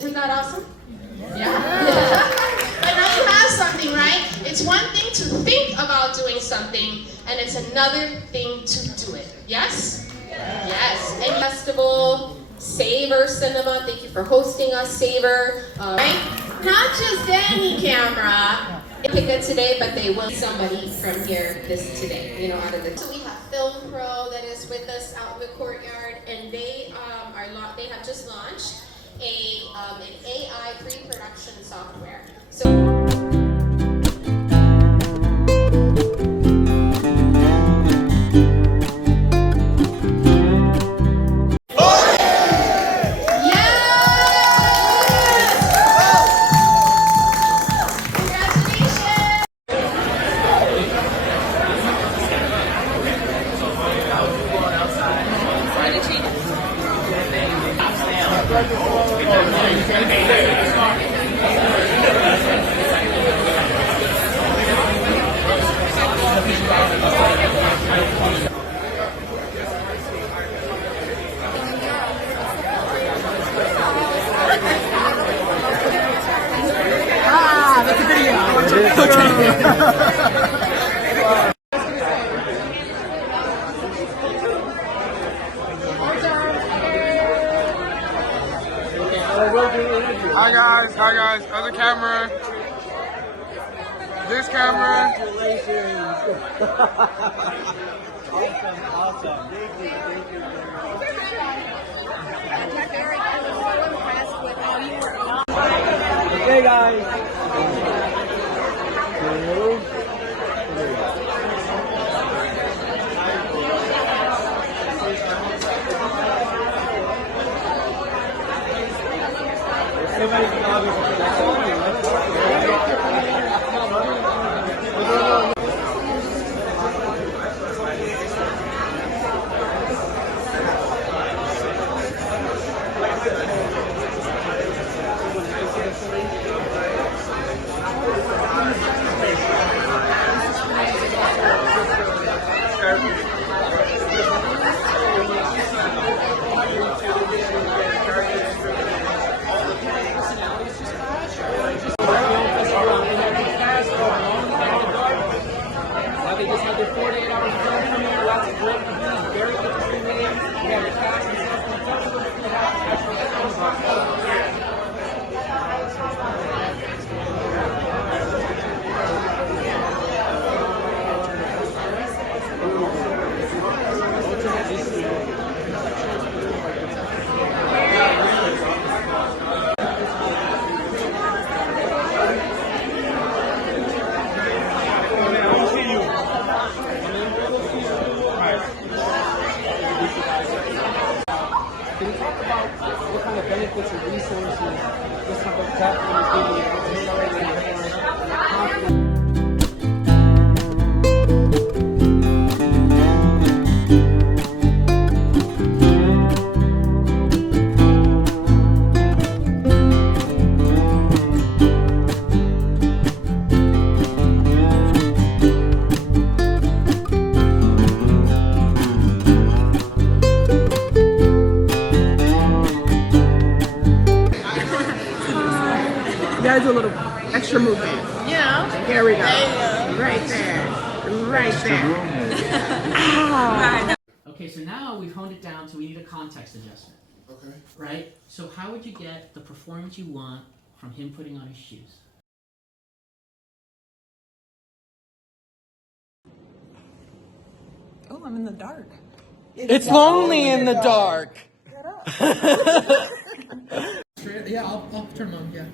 Isn't that awesome? Yeah. But now you have something, right? It's one thing to think about doing something, and it's another thing to do it. Yes? Yes. And Festival, Savor Cinema, thank you for hosting us, Savor. Right? Not just any camera. Pick it today, but they will somebody from here this today, out of the. So we have Film Pro that is with us out in the courtyard, and they they have just launched an AI pre-production software. So. That's a video. Hi guys, other camera, this camera. Awesome. Okay guys. They just had their 48 hours of film premiere, lots of great reviews, very interesting name. We have the cast and Can you talk about what kind of benefits and resources this type of platform is giving you? Guys, a little extra movement. Here we go. Right there. Right there. Okay, so now we've honed it down to we need a context adjustment. Okay. Right? So how would you get the performance you want from him putting on his shoes? Oh, I'm in the dark. It's lonely in the dark. Yeah, I'll turn them on, yeah.